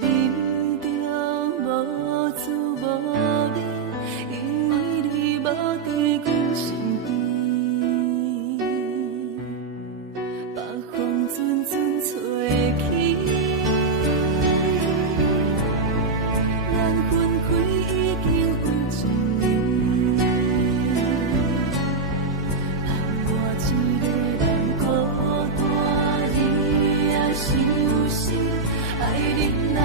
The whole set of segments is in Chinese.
忍着无滋无味，因为你无伫阮身边。北风阵阵吹起，咱分开已经有一年。盼我一个人孤单，你也是有心，爱你若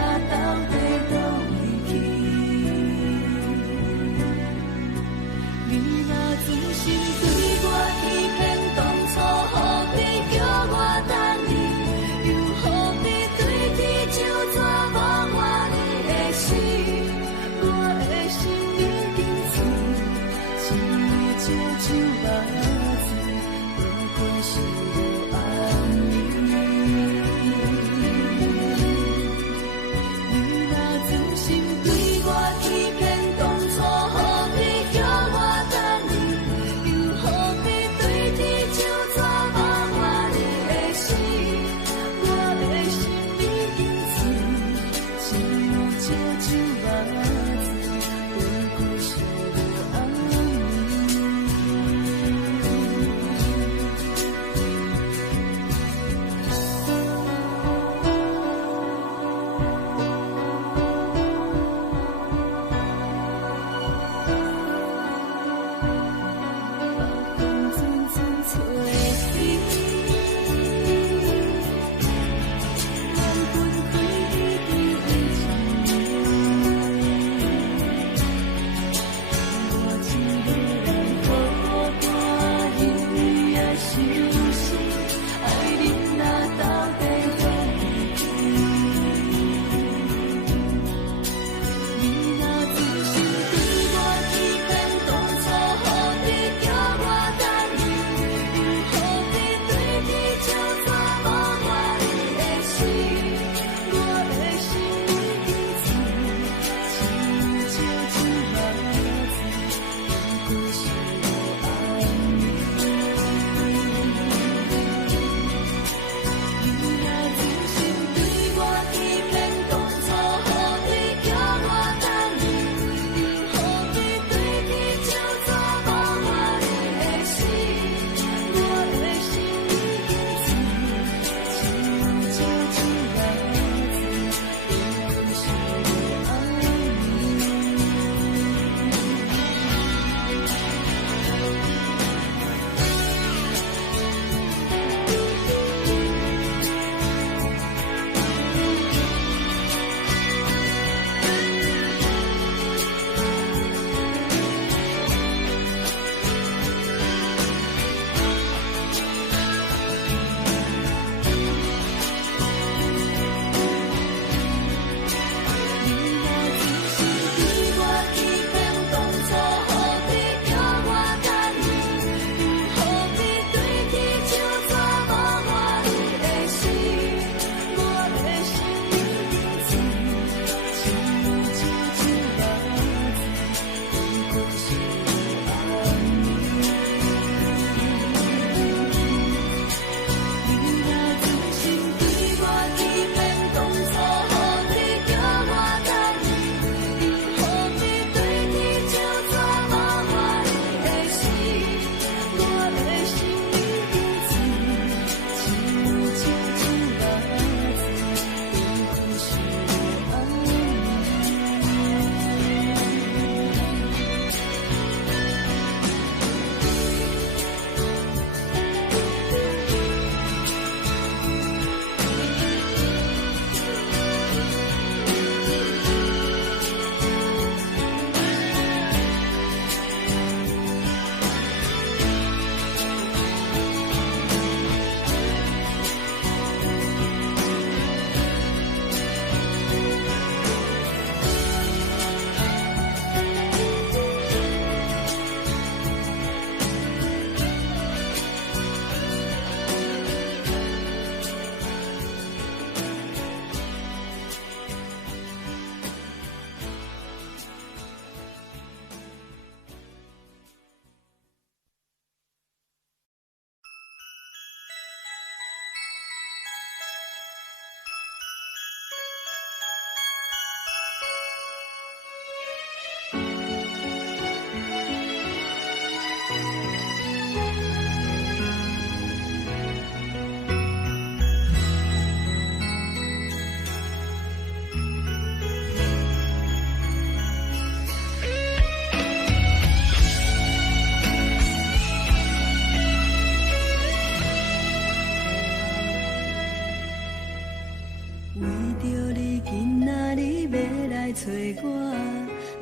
你要来找我，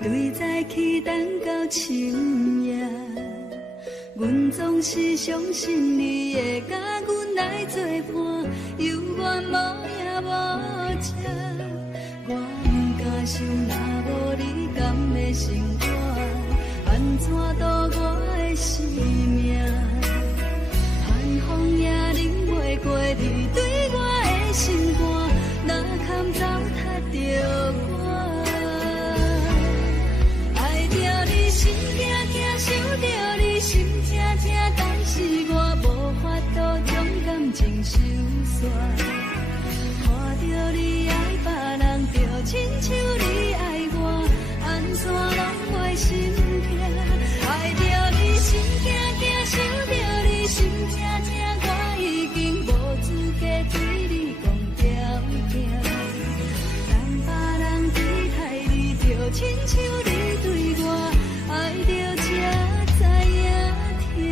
对在起等到深夜。阮总是相信你会甲阮来作伴，犹原无影无迹。我不敢想，若无你甘的生活，安怎度我的生命？寒风也忍袂过你对我的心肝，哪堪糟蹋着我？爱着你心痛痛，想着你心痛痛，但是我无法度将感情收煞。看着你爱别人，就亲像你爱我，安怎拢袂心痛？爱着你心痛痛，想着你心痛痛，我已经无资格对你讲条件。等别人对待你，就亲像你对我，爱着才知影痛。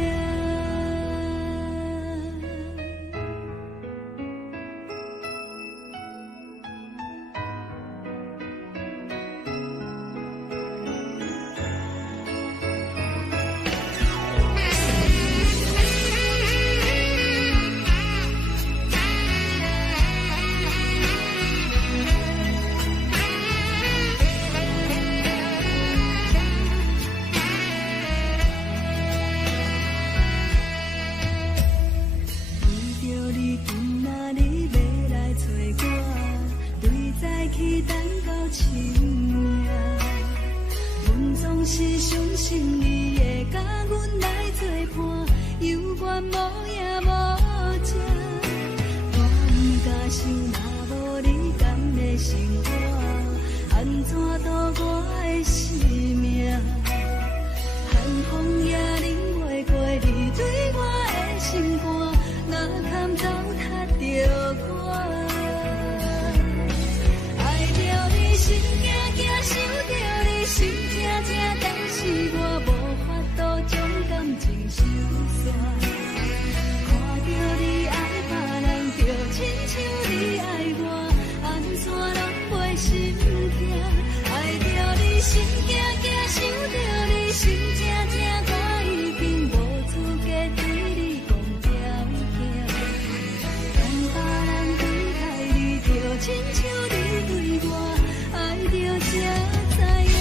是相信你会甲阮来作伴，犹原无影无迹。我不敢想，若无你甘的生活，安怎度我的生命？寒风也忍袂过你对我的心肝，哪堪糟蹋着我？爱着你心惊惊，想着你心痛痛，但是我无法度将感情收煞。看着你爱别人，就亲像你爱我，安怎拢袂心痛？爱着你心惊惊，想着你心痛痛，我已经无资格对你讲条件。等别人对待你，就亲像你对我，爱着才知影。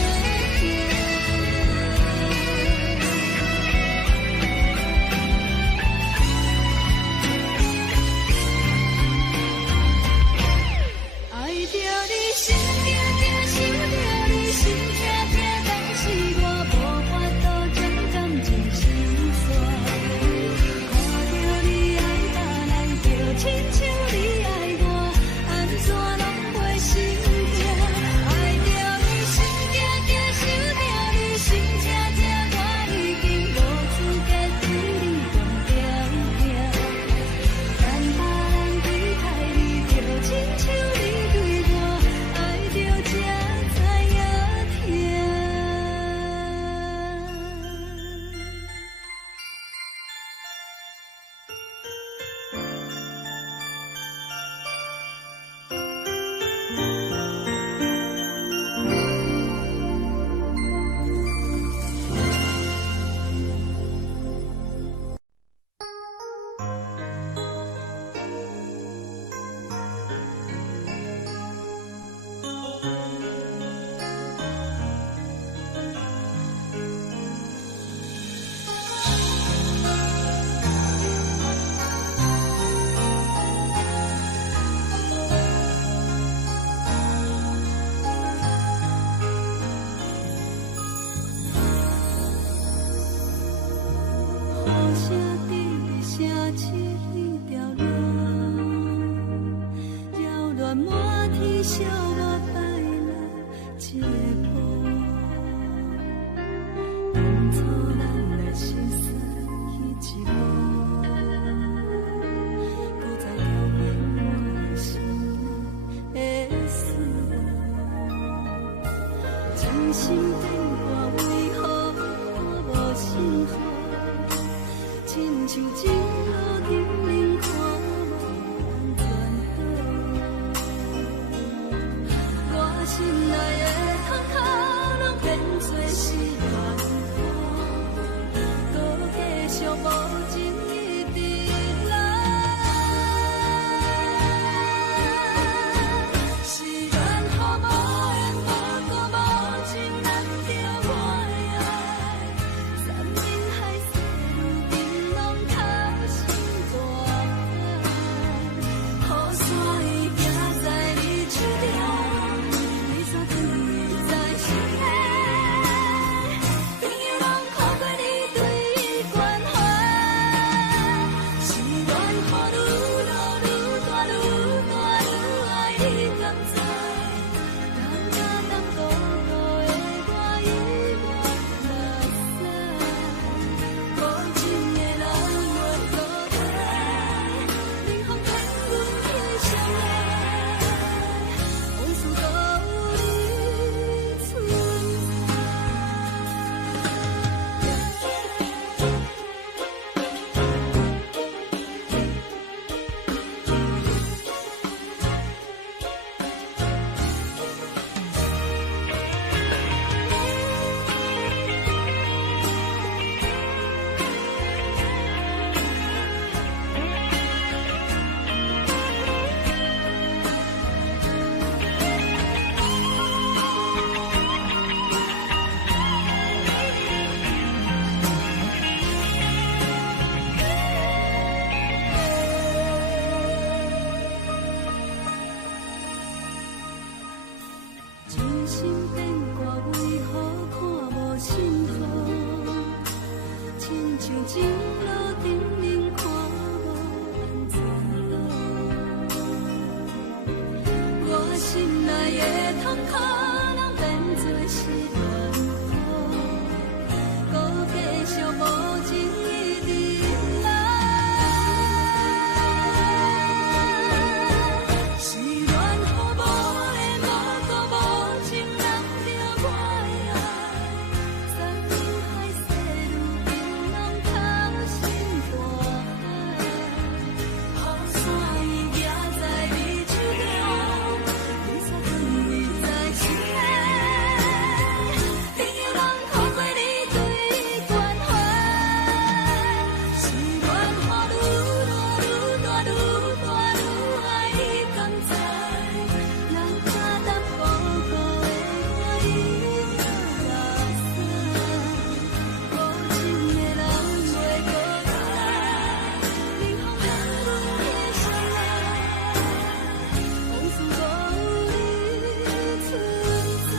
心心变卦，为何看无尽头？亲像情路沉迷，看无安怎路。我心内的痛可能变作是怨苦，搁继续无情一直来。是恋予无的无辜无情人着我的爱，山盟海誓如冰冷透心大海，雨伞伊举在你手中，雨伞放你在心内，朋友人靠过你对关怀，是恋予愈大愈大愈大愈爱你甘知，人假淡薄薄的我已落山，无情的人袂搁再，冷风冷阮的心内，往事无你存在，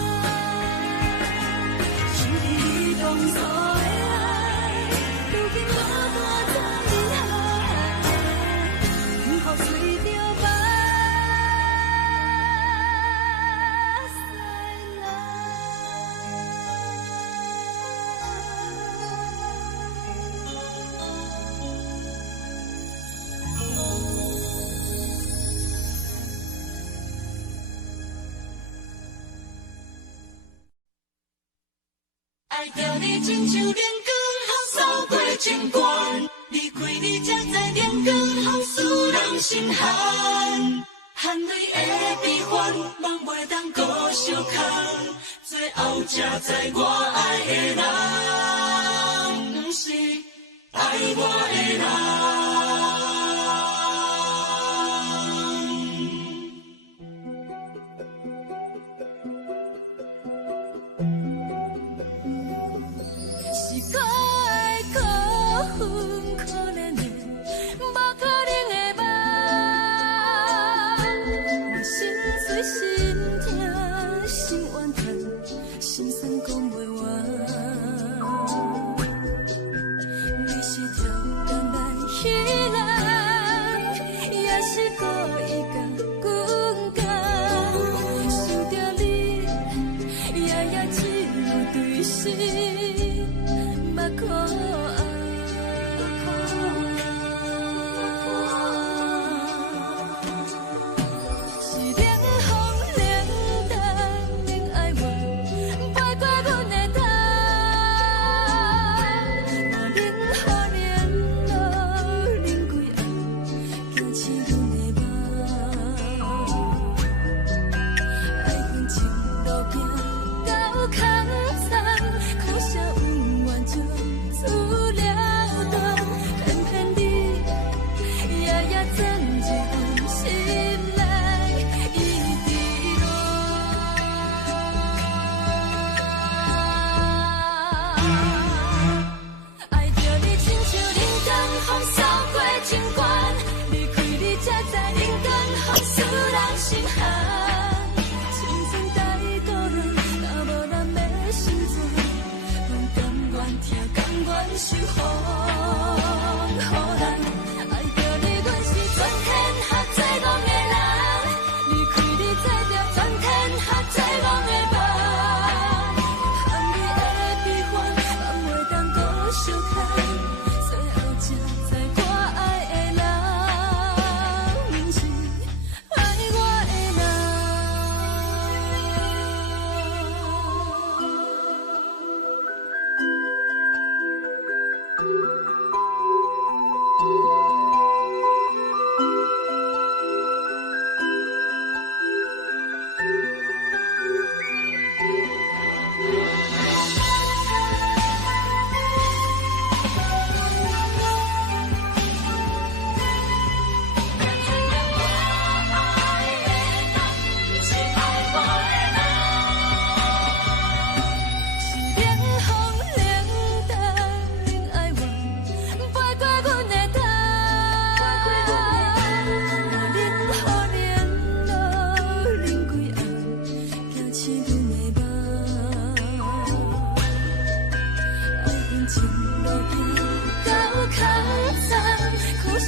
想起你当初的爱，如今孤单在人海，幸福随着目屎爱着你亲像连光风扫过情关，离开你才知连光风使人心寒。含泪的悲欢，望袂当搁相牵，最后才知我爱的人，不是爱我的人。是可爱可恨可怜的，无可能的梦。我心碎心痛心怨叹，心酸讲袂完。你是条等来彼来。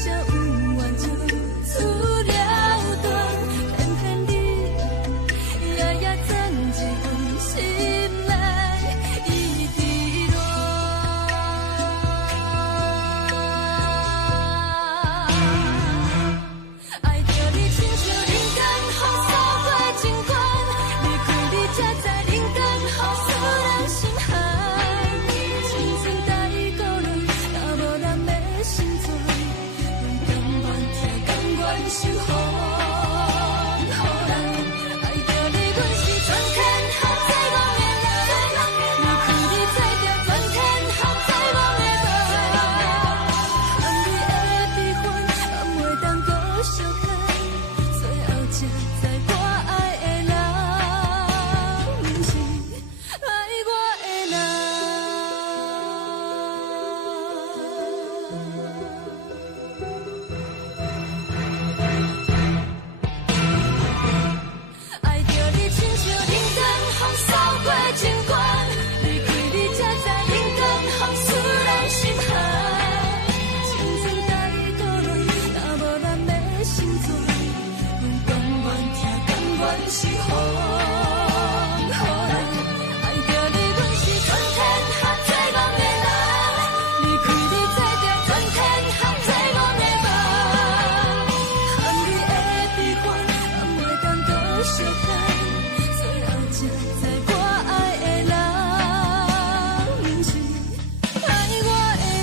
才有完就出了段，偏偏你夜夜藏一份心内伊伫乱。爱着你亲像人间风扫过情关，离开你才知人间好使人心寒。青春待过人，若无咱的心酸，阮甘愿听，甘愿受予人。爱着你，阮是全天下最戆的人，离开你才知全天下最戆的梦。含你的悲欢，含袂当搁相牵，最后才知我爱的人，不是爱我的人。爱着你亲像人间风扫过情关，离开你才知人间风使人心寒。青春待过乱，若无咱的心酸，阮甘愿听，甘愿是予人。爱着你，阮是全天下最戆的人，离开你才知全天下最戆的梦。含你的悲欢，含袂当搁相牵，最后才知我爱的人，不是爱我的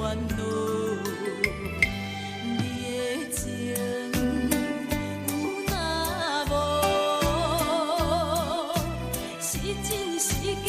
烦恼。你的情有若无，是真是假？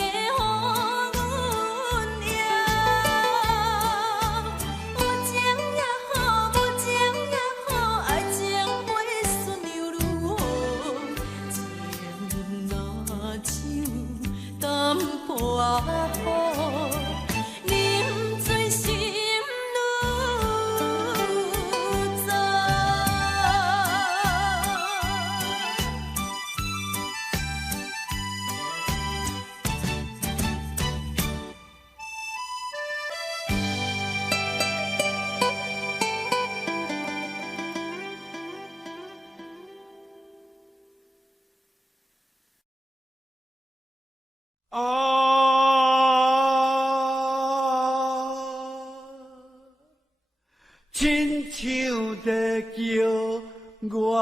亲像在叫我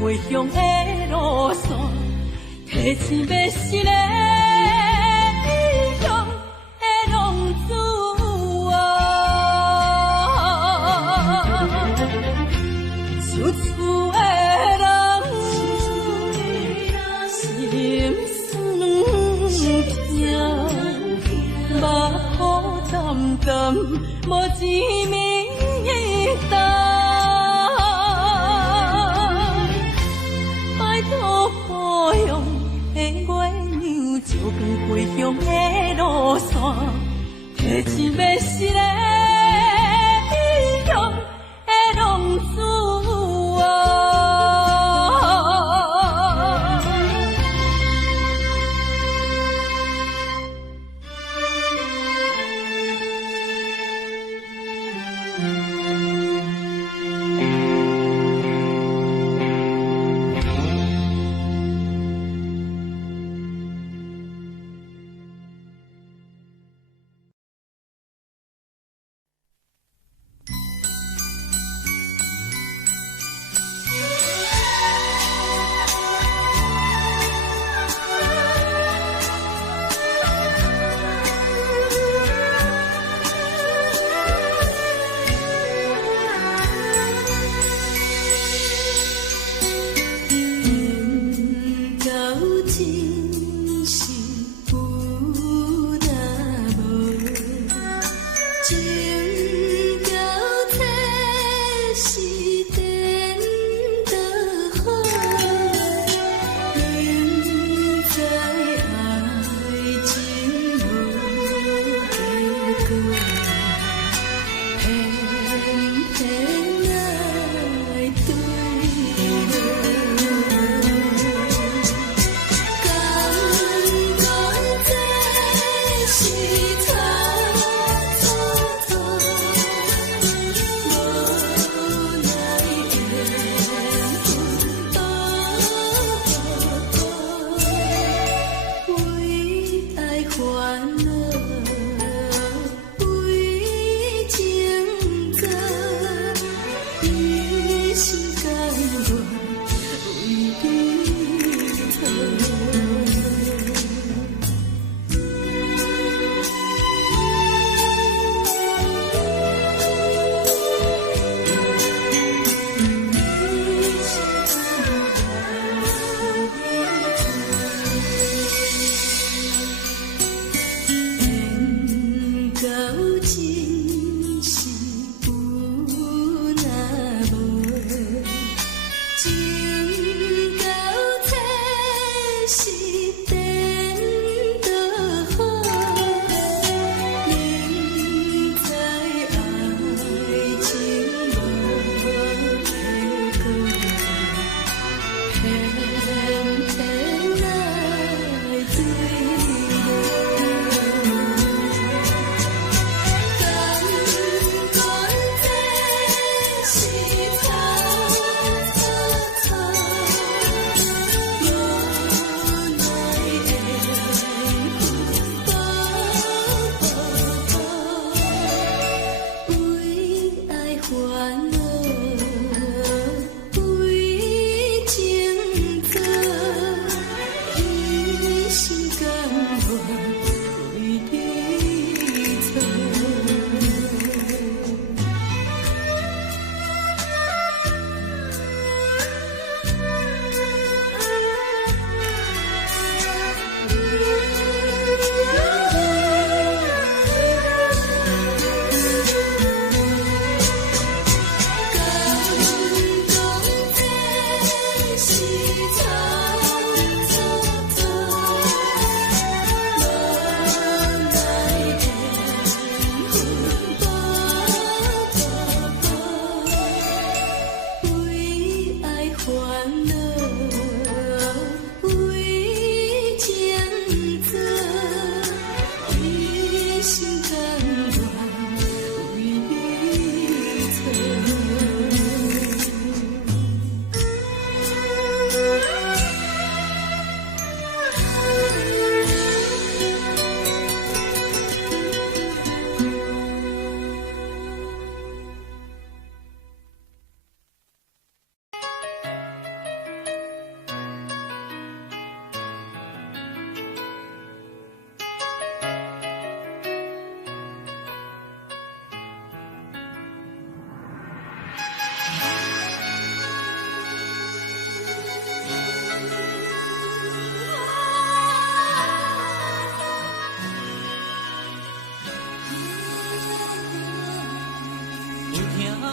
回乡的路线，提醒要是个异乡的浪子啊，受厝的人心酸痛，目眶澹澹，无一面的灯。就跟回乡的路线，提醒要是个异乡的浪子啊。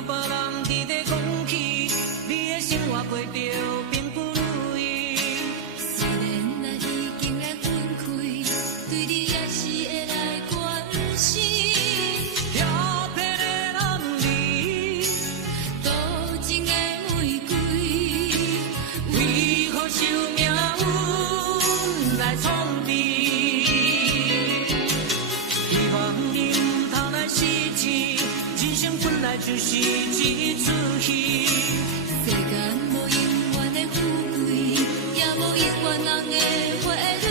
别人伫咧讲起，你的生活过着并不如意。虽然咱已经来分开，对你也是会来关心。漂泊的男儿，多情的玫瑰，为何受命运来创治？希望你唔通来失志，人生本来就是一出戏。世间无永远的富贵，也无永远人的花蕊。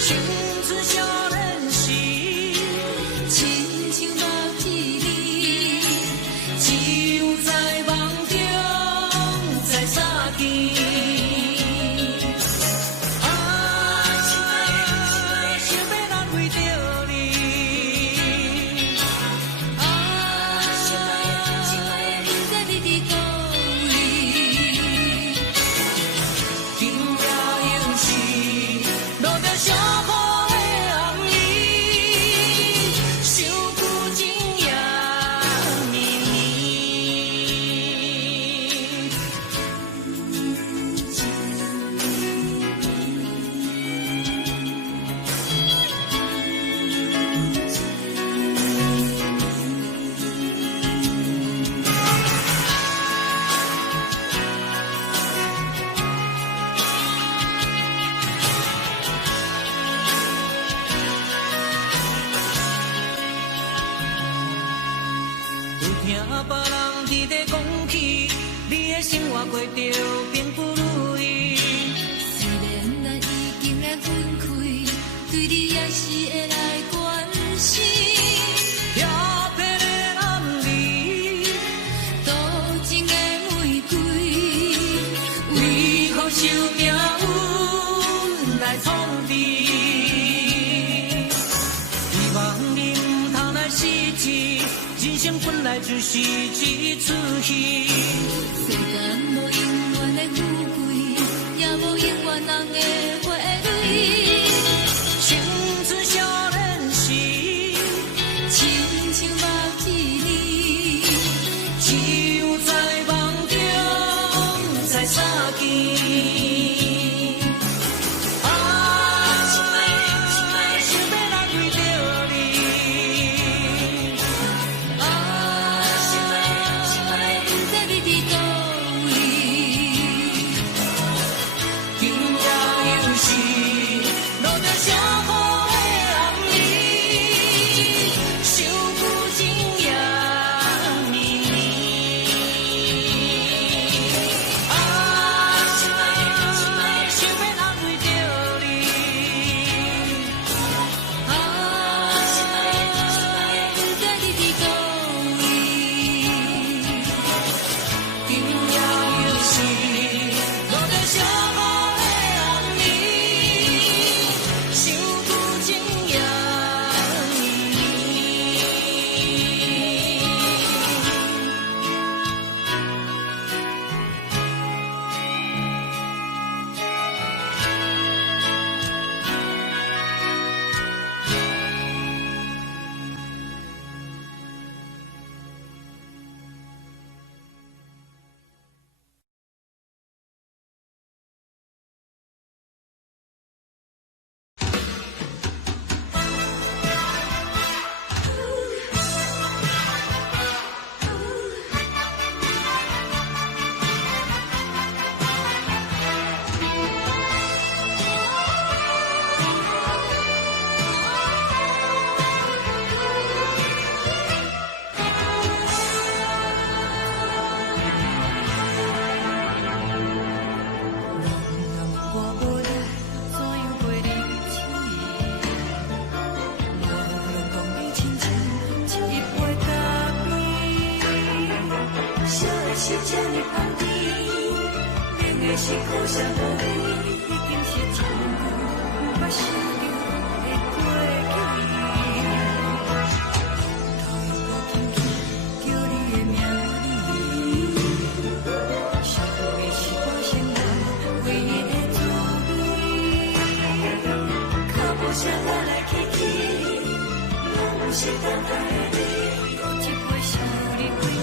青春少年时，亲像目睭里，只有在梦中在相见。想要安慰着你，不知你伫倒位。今夜又是落着小雨的暗暝，想旧情也绵绵。有听别人伫咧讲起，你的生活过着并不如意。虽然咱已经来分开，对你也是会来关心。漂泊的男儿，多情的玫瑰，为何受命运来创治？希望你唔通来失志，人生本来就是一出戏。世间无永远的富贵，也无永远人的花蕊。青春少年时，亲像目睭里，只有在梦中在相见。想要安慰着你，不知你伫倒位。今夜又是落着小雨的暗暝，想旧情也绵绵。想要安慰着你，不知你伫倒位。今夜又是落着小雨的暗暝，想旧情也绵我无力，怎样陪你无论讲你亲像一杯咖啡，笑的是这呢香甜，冷的是苦涩无味，已经是一句捌想着的过去。头一个轻轻叫你的名字，想的是我生活唯一的滋味。脚步声来来去去，拢不是等待的你，一杯想你。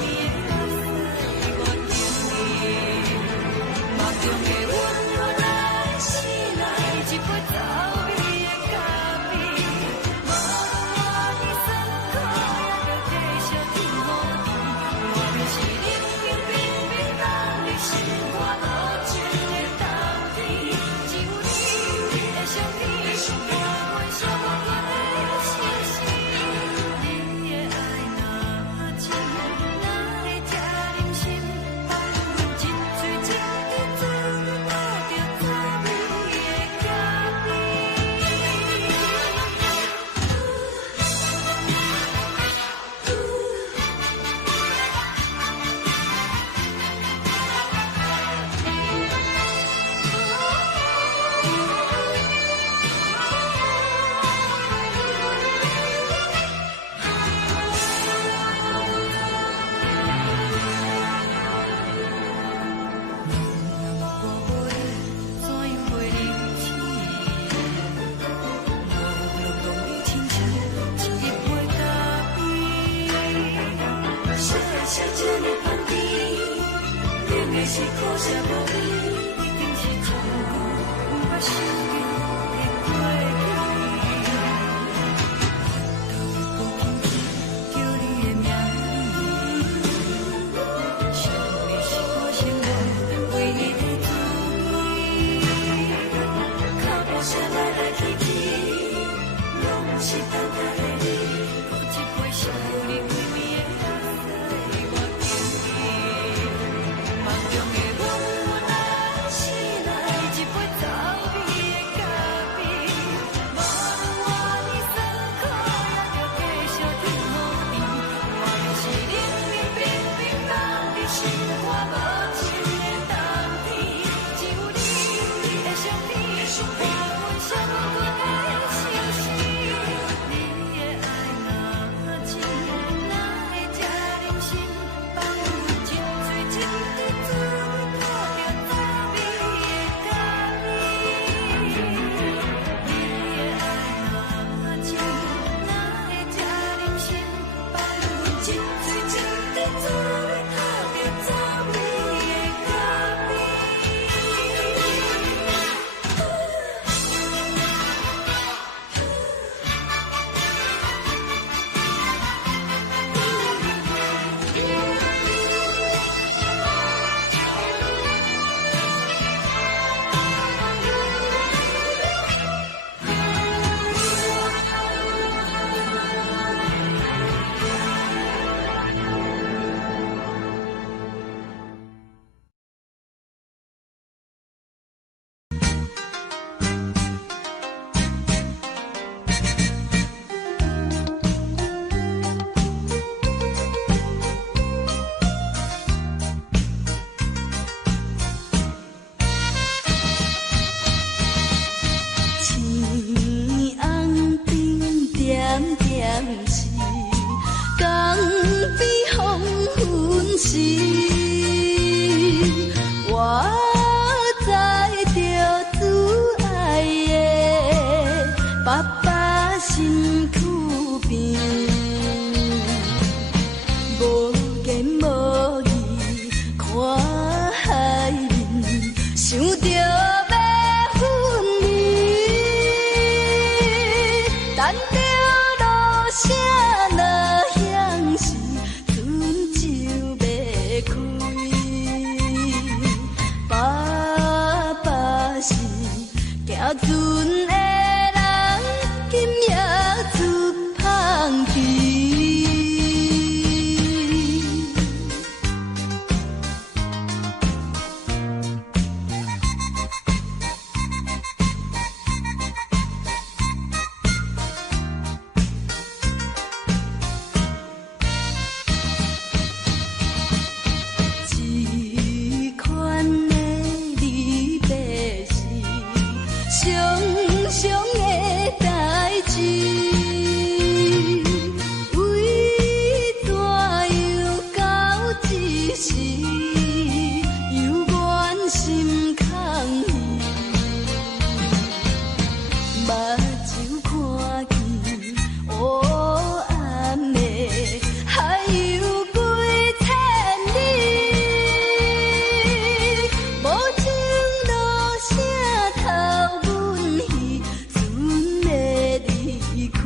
写这呢香甜，冷的是苦涩无味，一定是错过不捌想着的过去。叫你的名字，想的是我生活为你的滋味，脚步声来来去去，拢是等待的你，喝一杯想你归暝的汗水我敬你，梦中的阮来醒来，一杯早味的咖啡，无我你酸苦也着继续甜乎甜，我就是冷冷冰冰放伫心肝无情的冬天，只有你的相片，陪阮写无尽的心事，你的爱若真，哪会这忍心放阮真醉真的滋味，喝着早味的咖啡。你的爱若真，哪会这忍心放阮真醉真的滋味，喝着早味的咖啡。天红顶点点是江边黄昏时，我知着挚爱的爸爸身躯边，无言无语看海面，想着要分离。等着落声若响时，船就要开。爸爸是行船的人，今夜出芳气。这款的离别是常常的代志，为怎又到这时，犹原心空虚，目睭看见黑暗的海有几千里，无情落声透阮戏，船要离开。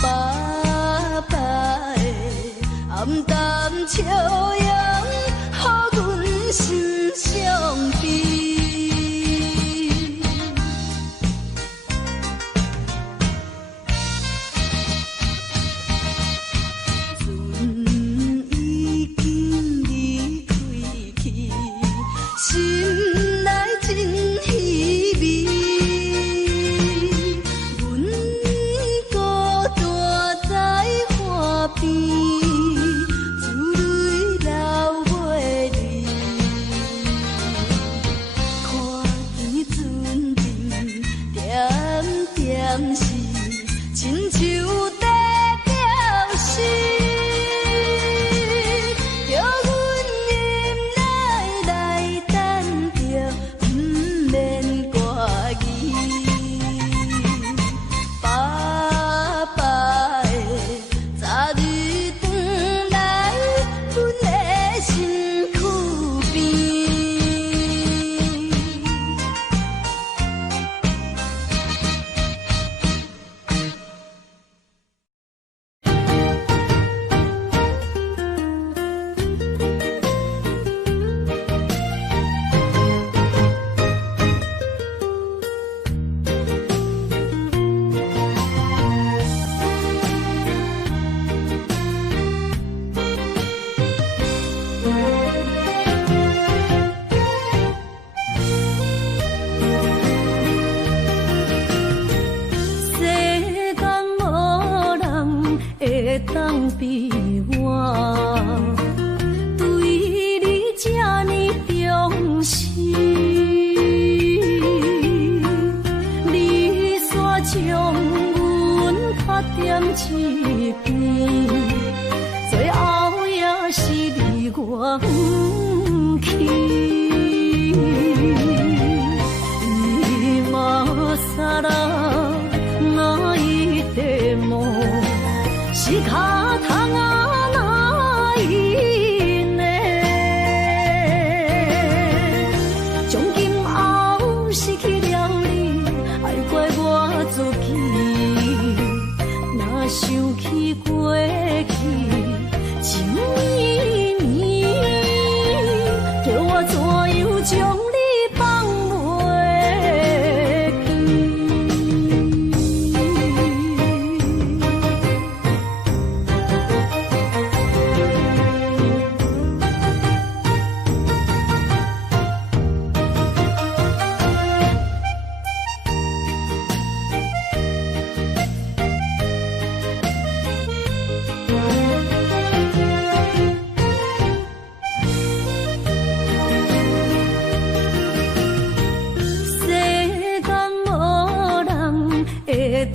爸爸的暗淡笑容，予阮心伤悲。船已经离开去，心内真稀微。阮孤单在海边，珠泪流袂离。会当比我对你这呢重视，你煞将阮拍点一边，最后也是离我不去。さらないでも仕方がないね。从今后失去了你，爱怪我自己。若想起过去情绵绵，叫我怎样将你放袂？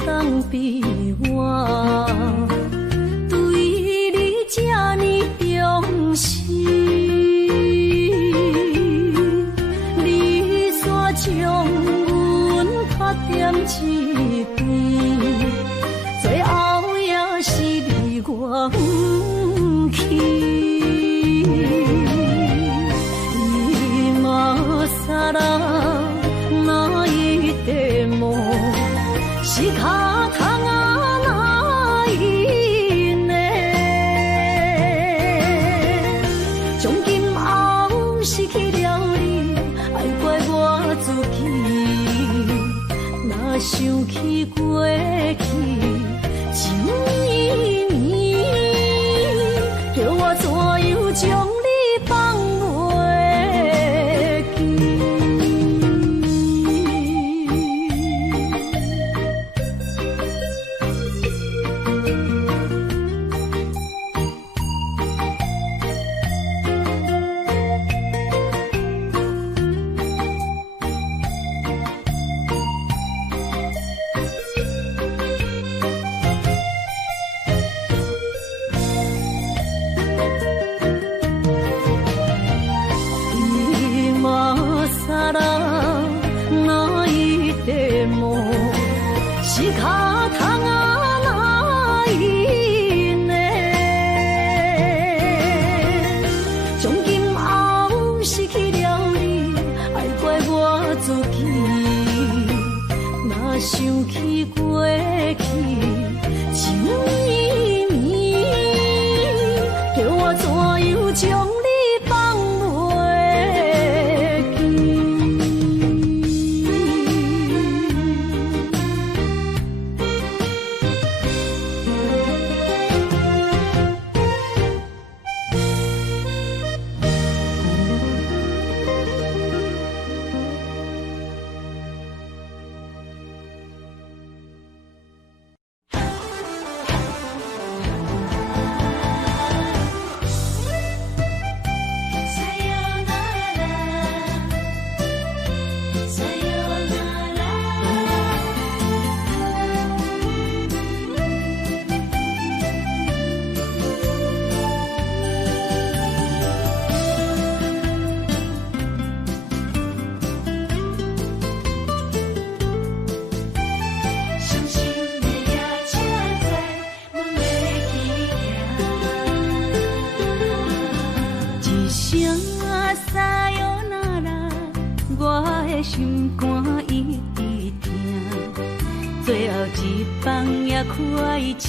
当比我对你这呢重视，你煞将阮拍点一边，最后也是离我不去。今さらないでも仕方がないね。从今后失去了你，爱怪我自己。若想起过去情绵绵，叫我怎样将你放袂记？仕方がないね。从今后失去了你，爱怪我自己。若想起过去情绵绵，叫我怎样将你放袂记？心肝一直疼，最后一放也开车，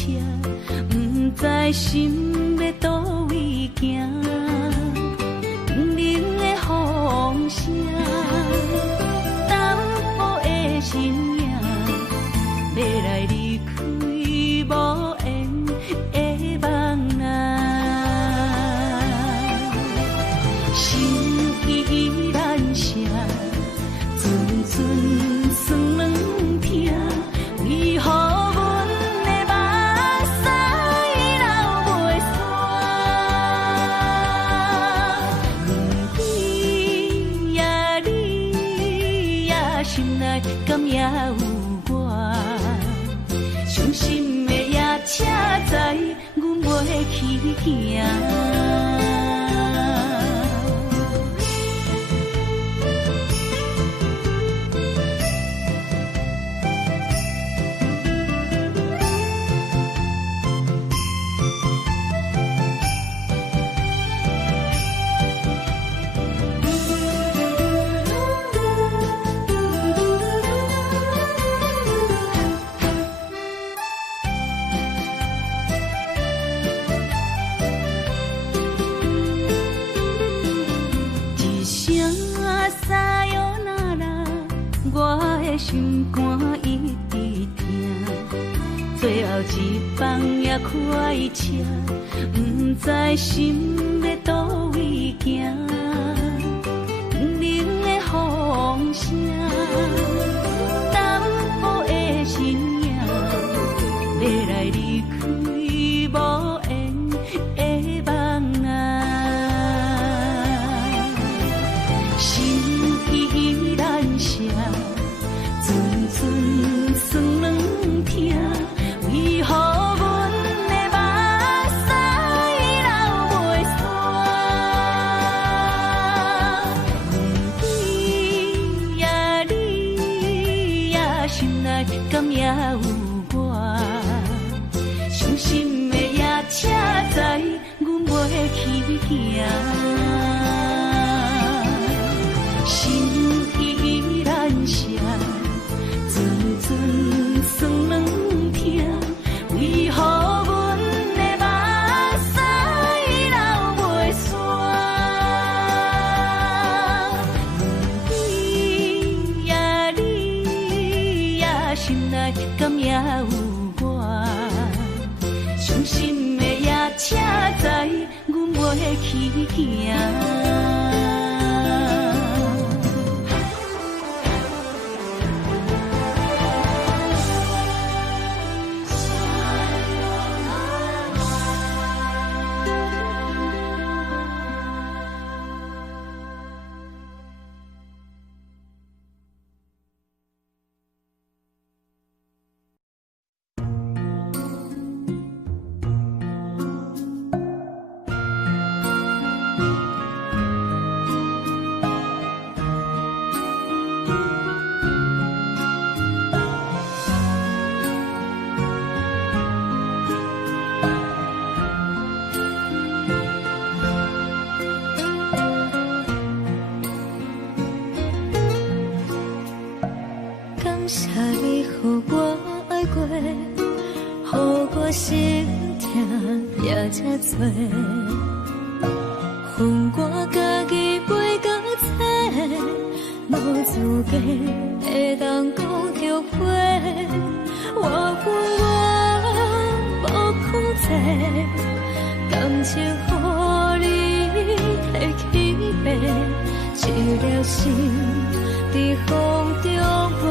不知心要倒位行，冷冷的风声，淡薄的身影，要来离开无缘的梦啊，心依然舍。寸酸软痛，为何阮的目屎行。心肝一直疼，最后一放也开车，不知心要倒位行。冷冷的风声，东雨的身影，要来离开无缘的梦啊，心依然舍。寸算软疼，为何阮的目屎流袂煞？你呀你呀，心内敢也有我？伤心的夜车载，阮袂去行。心依然舍。寸算软疼，为何阮的目屎流袂煞？你呀你呀，心内敢也有我？伤心的夜车载，阮袂去行。感谢你，予我爱过，予我心痛也这多。恨我家己袂够切，无资格会当讲后悔。我恨我无控制，感情予你摕去卖，一条心在风中飞，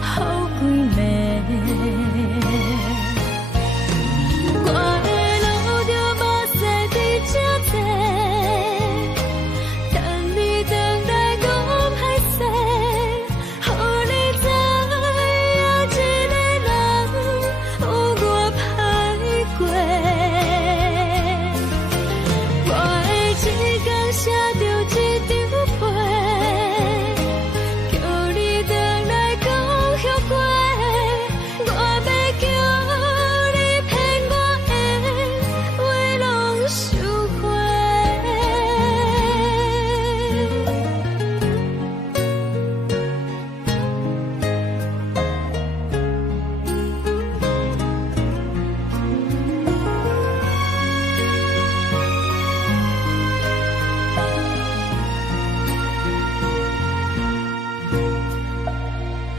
好几暝。我的路着目屎在这多，等你回来讲歹势，予你知影一个人有我歹过。我的一天写着一张被，叫你回来讲后悔。我要叫你骗我的话拢收回。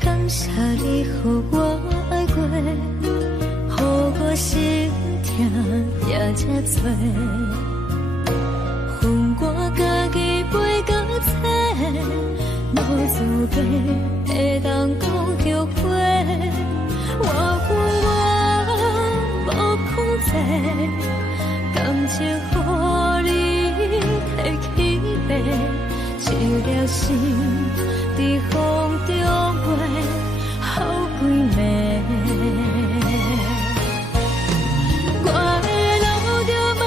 感谢你，予我爱过，予我心痛也这多。恨我家己袂够切，无资格会当讲后悔。我恨我无控制，感情予你摕去卖，一条心在风中飞，好几暝。我的路着目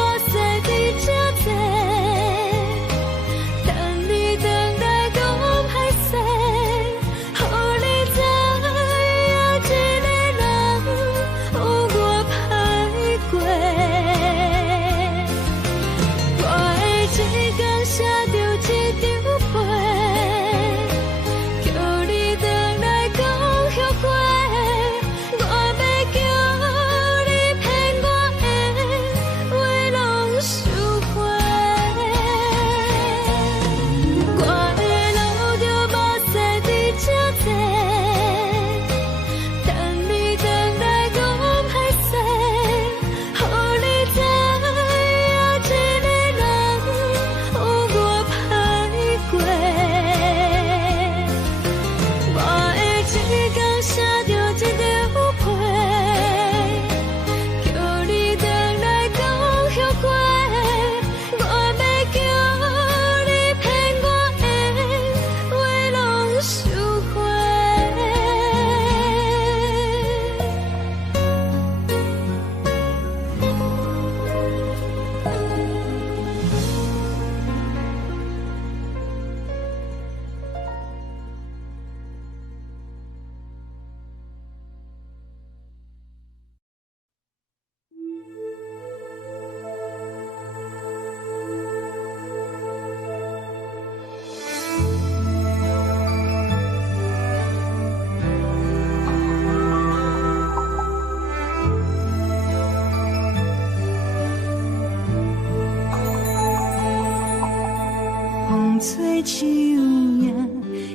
吹树影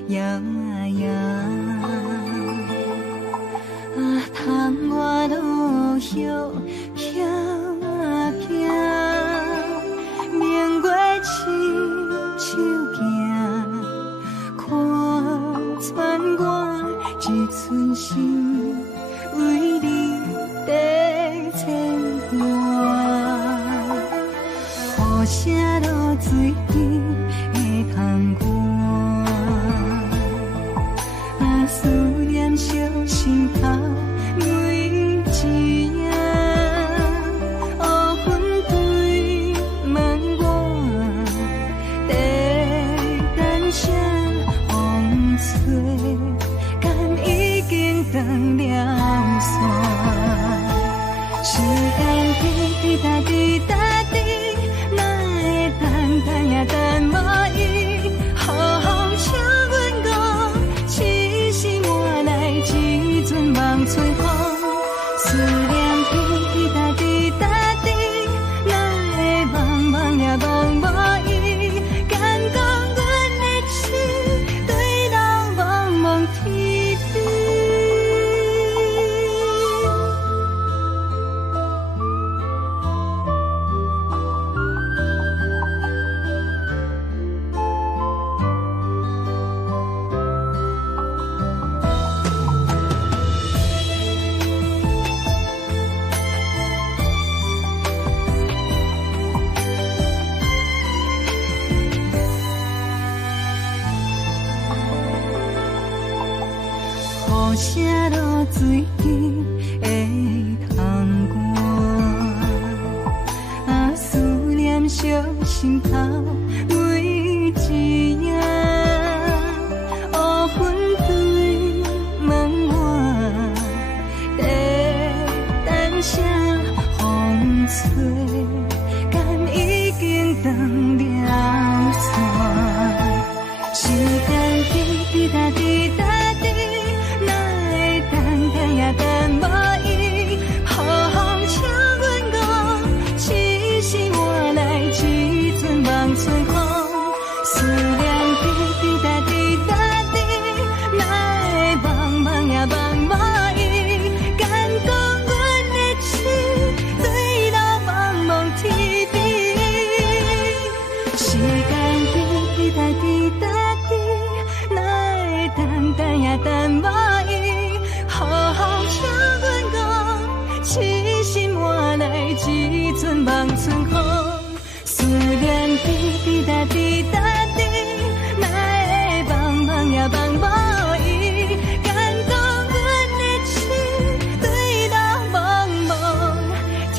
摇啊摇，啊，窗外落叶飘啊飘，明月亲手行，看穿我一寸心，为你在牵挂，雨声落水边的窗外，啊，思念烧心头每一夜，乌云对门外，在等啥风吹，敢已经断了线，时间滴答滴答滴，哪会等也等无伊，好好请阮讲，痴心换来一阵梦吹风，思念滴答滴答滴，哪会茫茫也茫无伊，敢讲阮的心对人茫茫天边。雨声落水边的窗外，啊，思念烧心头每一夜，乌云对门外，在等啥风吹，敢已经断了线，时间滴答滴答滴。也等无伊，好好请阮讲，痴心换来一阵梦吹风，思念滴答滴答滴，哪会茫茫也茫无伊，敢讲阮的心对流茫茫天边，时间滴答滴答滴，哪会等也等无伊。好好请阮讲，痴心换来一阵梦春风，思念滴答滴答滴，哪会茫茫也茫无伊，敢讲阮的心对流茫茫天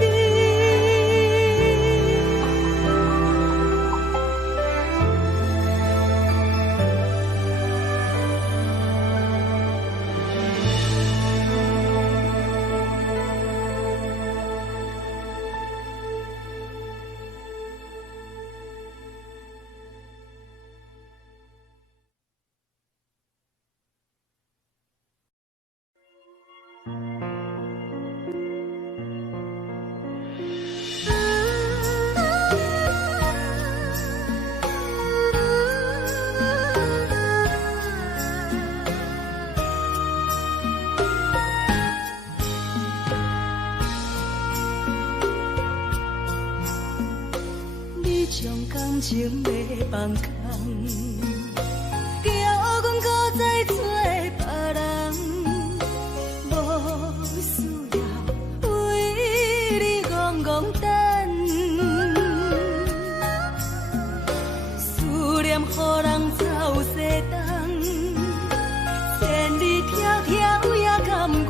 边。将感情要放空，叫阮搁再做别人，无需要为你戆戆等，思念予人走西东，千里迢迢也甘愿，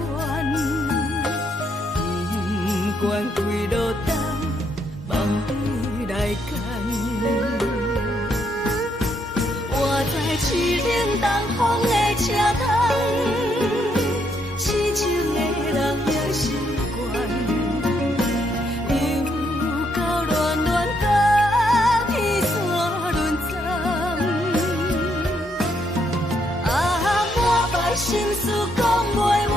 不管几路灯，梦里来干。我在凄冷东风的车头，痴情的人也习惯，又到乱乱甲天线轮站，啊，满腹心事讲袂完，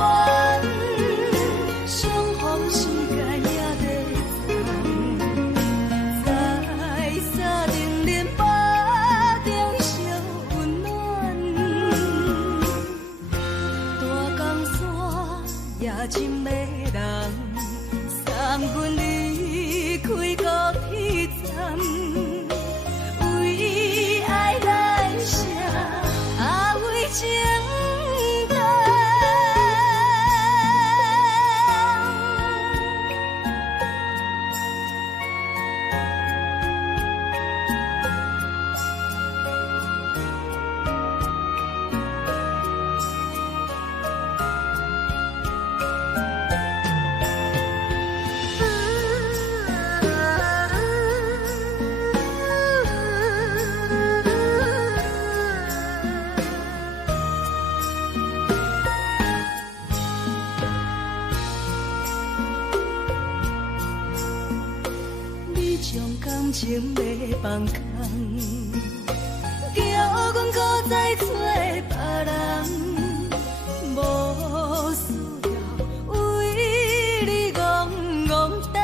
相逢时间也在。在沙林林北。真迷人，三军离开高铁站，为爱来写为情重。感情要放空，叫阮搁再找别人，无需要为你戆戆等，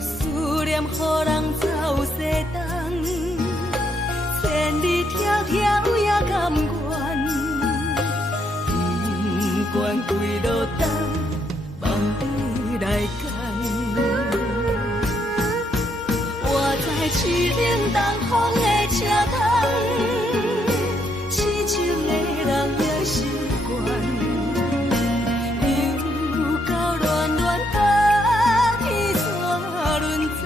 思念予人走西东，千里迢迢也甘愿，不管几路灯，放你来干。市冷东风的车窗，痴情的人也习惯，又到乱乱甲天线轮转，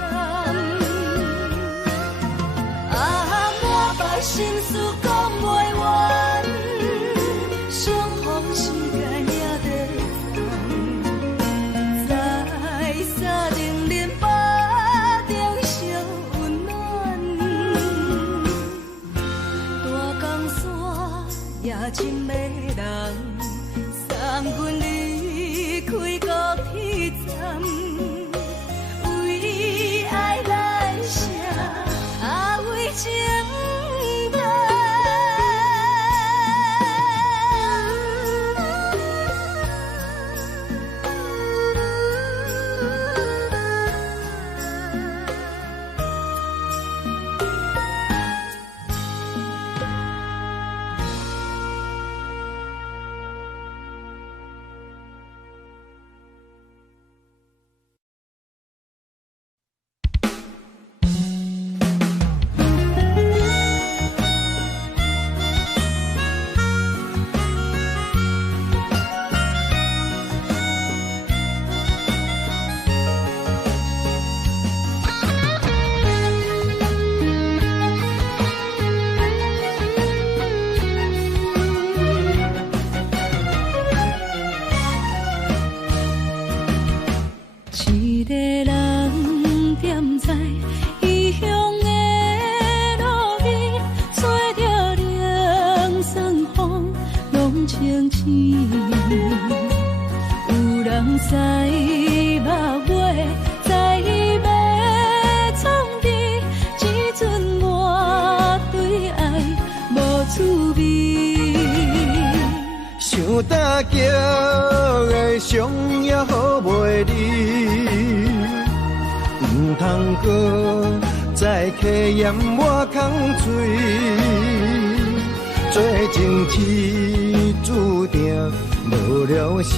满腹心事讲袂完，相逢时间也在藏，在沙定林巴。也真迷人，三军离开高铁站，为爱来写为情重。大桥的伤也好袂离，唔通搁再客嫌我空嘴，做情痴注定无了时，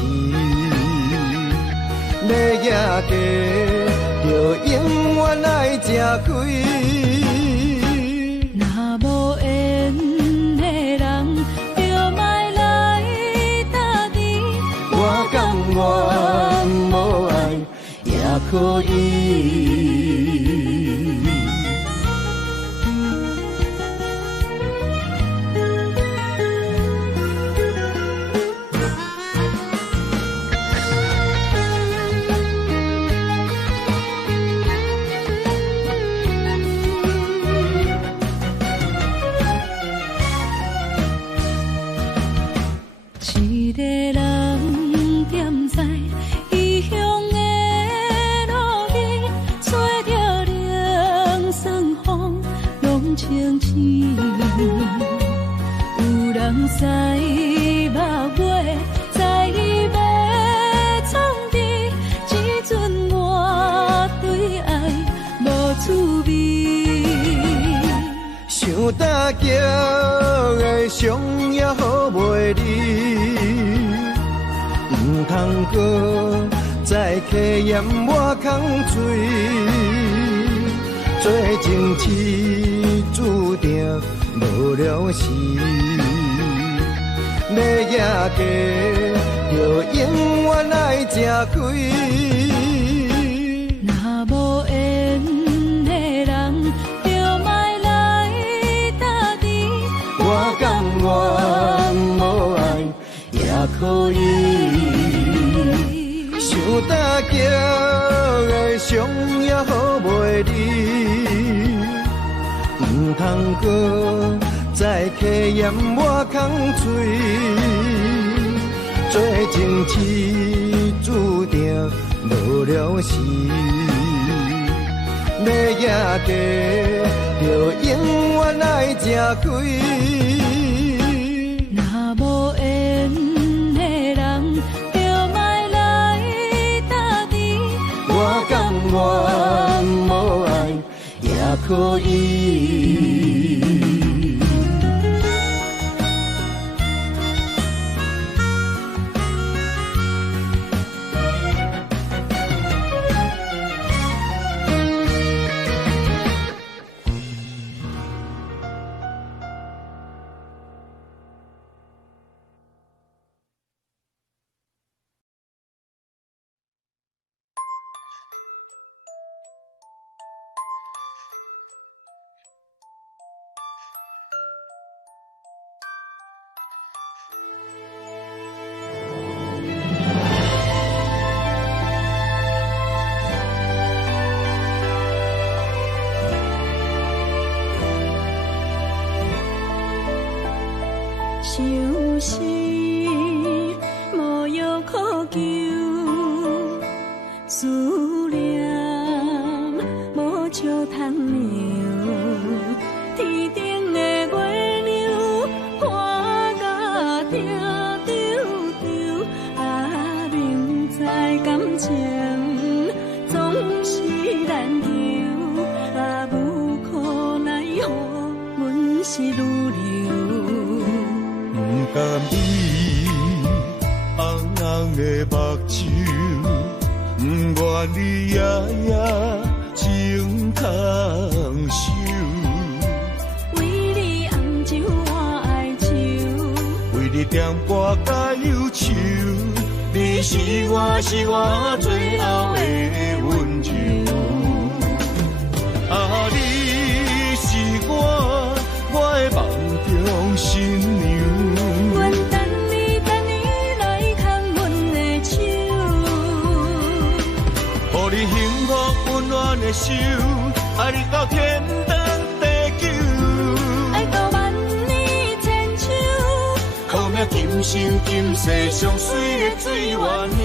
要举家就永远爱吃亏。若无缘的人，就莫来打你。我甘愿无爱也可以。一个人踮在异乡的路边，吹着凉爽风，拢清醒。有人知目尾，知要创治，只准我对爱无滋味。想大桥的伤也好袂离。通过再去淹我空嘴，做情痴注定无了时。要野家，就永远爱吃亏。若无缘的人，就莫来打滴。我甘愿无爱也可以，想大叫的伤也好袂离，唔通过再去淹我空嘴，做情痴注定无了时。要野家，就永远爱吃亏。若无缘的人，就莫来打滴。我甘愿无爱也可以。想是无药可救，思念无笑通留。天顶的月亮看甲定丢丢，啊，明知感情总是难求，啊，无可奈何，阮是愈流。不甘你红红的目睭，不愿你夜夜情通守。为你红酒换哀愁，为你点歌甲忧愁，你是我最后的温柔。啊，你是我的梦中新娘。阮等你来牵阮的手，予你幸福温暖的手，爱你到天长地久，爱到万年千秋，好命今生今世上水的水源流。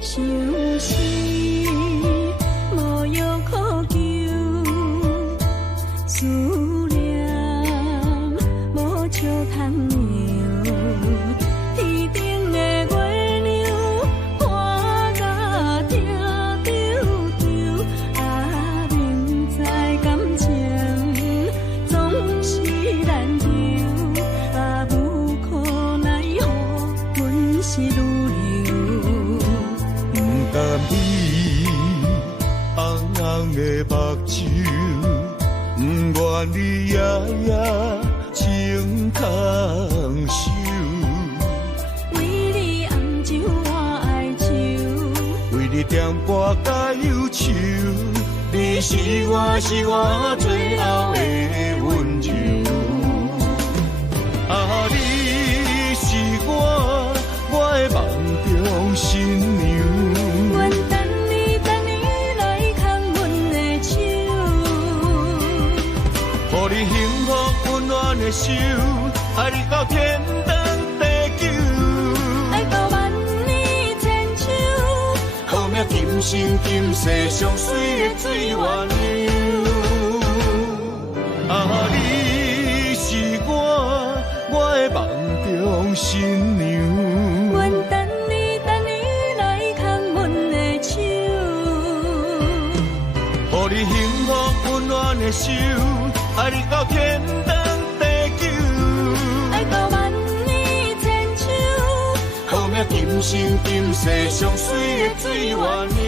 想是无药可救，思念无笑通留。天顶的月亮看甲定丢丢，啊，明知感情总是难求，啊，无可奈何，阮是愈流。甘你红红的目睭，不愿你夜夜情通守。为你红酒换哀愁，为你点歌甲忧愁，你是我最后的温柔。啊，你是我的梦中新娘。阮等你来牵阮的手，予你幸福温暖的手，爱你到天长地久，爱到万年千秋，好命今生今世上水的水源流。啊，你是我的梦中新娘。愿等你来牵阮的手，予你幸福温暖的手，爱你到天长地久，爱到万年千秋。好命今生今世上水的水源流。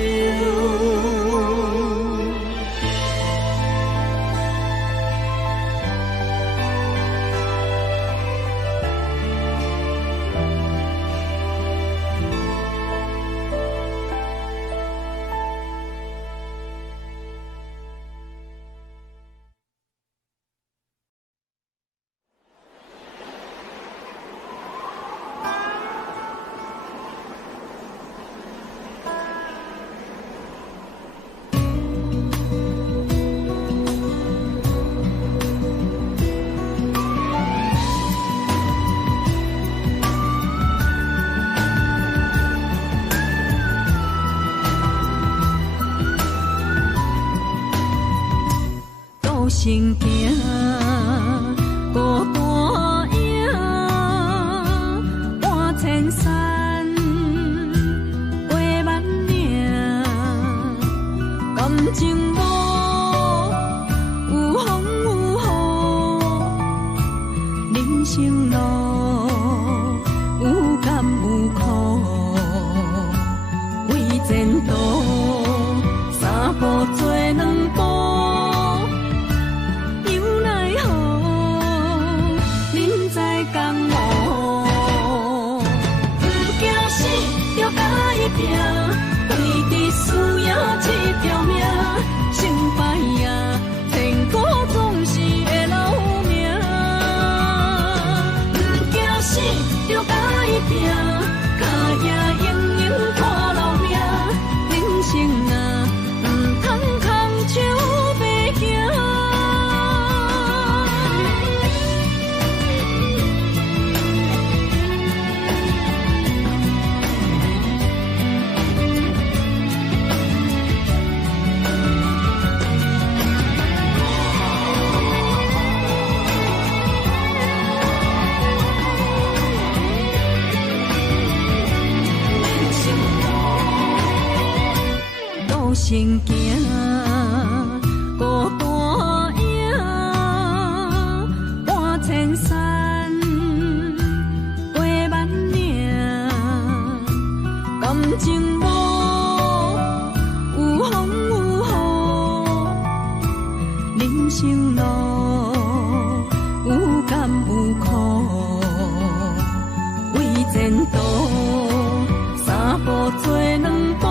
行行，孤单影，半千山，过万岭，感情无有风有雨，人生路有甘有苦，为前途三步做两步。为你需要这条命，成败呀，天高总是会留名。不惊死，就甲伊拼，脚也永远拖留命。人生啊，唔通空手白行。行行，孤单影，半千山，过万岭，感情无有风有雨，人生路有甘有苦，为前途三步做两步。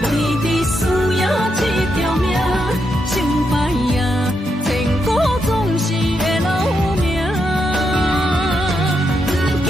为你需要这条命，成败呀，天高总是会留名。不惊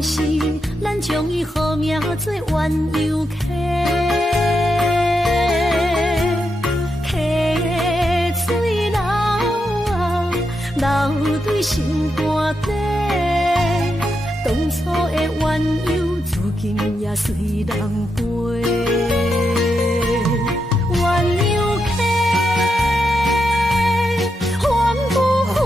往事，咱将伊好名做鸳鸯溪。溪水流啊，流对心肝底。当初的鸳鸯，如今也随人飞。鸳鸯溪，翻不回。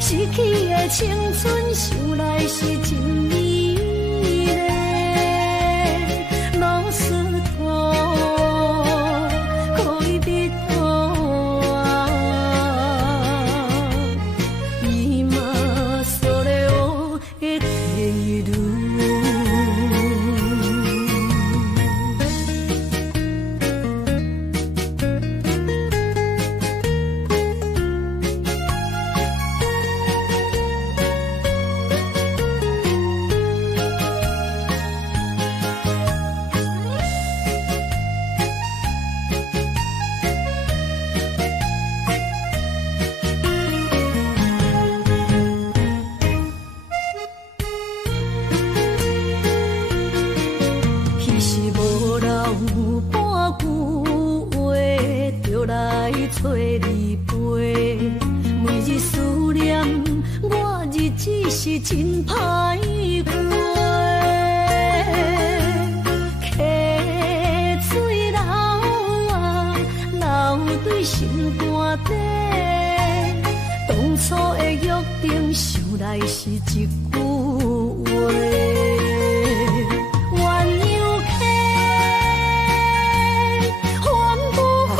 逝去的青春，想来是真美丽。老师徒，可以别途啊，伊嘛所了的地路。其实无留半句话，就来找你陪。每日思念，我日子是真歹过。溪水流啊，流对心肝底。当初的约定，想来是一句话。鸳鸯溪，翻不回。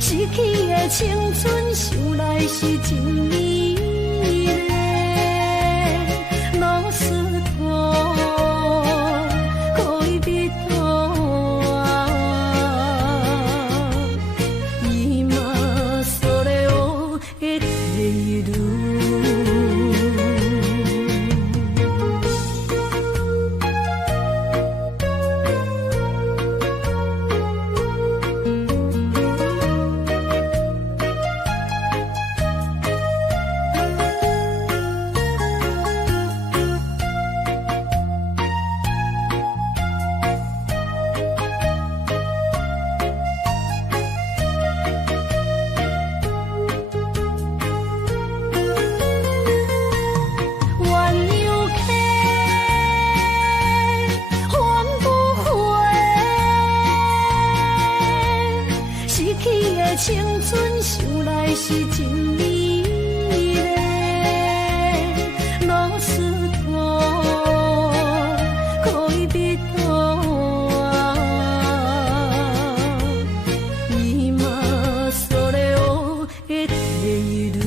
逝去的青春，想来是真美丽。老师徒，可以别途啊，伊嘛所了的地路。鸳鸯溪，翻不回。逝去的青春，想来是真美丽。老师徒，可以别途啊，伊嘛所了的地路。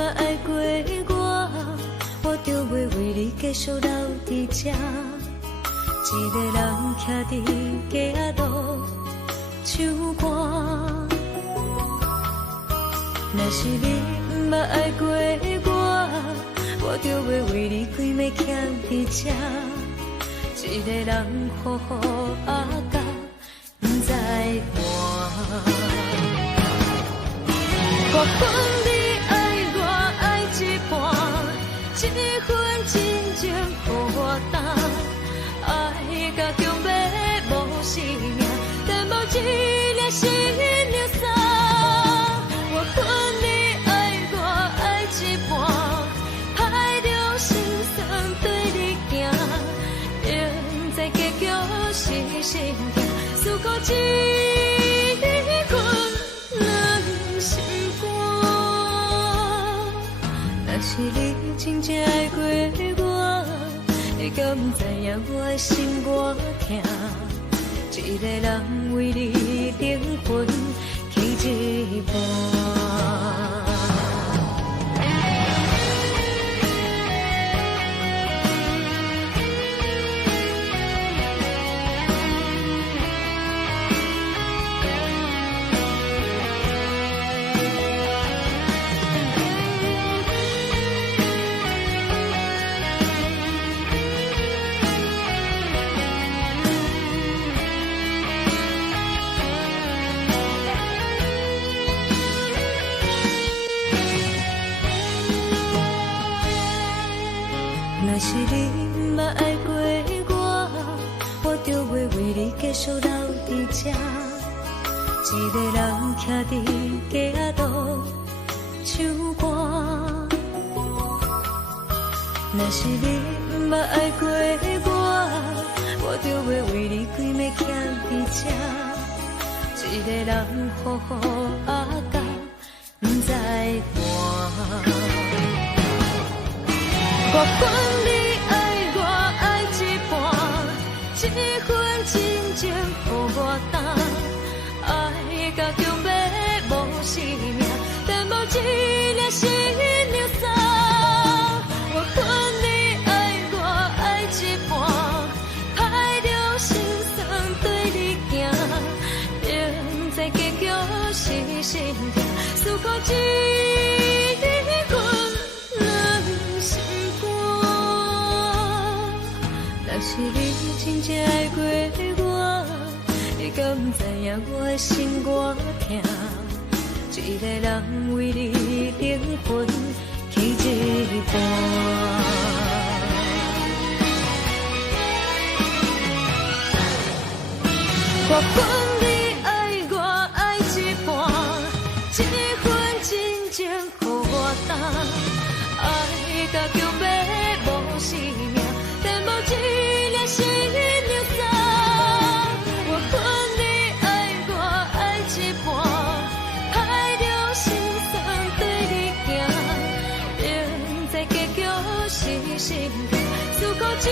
捌爱过我就袂为你继续留伫这。一个人徛伫街仔路唱歌。若是你捌爱过我就袂为你规暝徛伫这。一个人好好啊到不知寒。我分你爱我爱一半，这份真情予我担。爱甲强要无生命，但无一粒心流散。我分你爱我爱一半，害着心酸对你行。明知结局是心痛，思故一份人心肝。若是你真正爱过我，你敢不知影我的心偌痛？一个人为你灵魂起一半。若是你捌爱过我就袂为你继续留伫这。一个人徛伫街仔路唱歌。若是你捌爱过我就袂为你规暝徛伫这。一个人好好啊到不知寒。我分你爱我爱一半，这份真情予我担。爱甲强要无生命，但无一粒心流散。我分你爱我爱一半，害着心酸对你行。明知结局是心痛，思故一份人心。若是你真正爱过我，你敢不知影我的心偌痛？一个人为你灵魂起一半。我分你爱我爱一半，这份真情予我担。爱甲强要无生命，但无一粒心流散。我分你爱我爱一半，害着心酸对你行。明知结局是心痛，思故一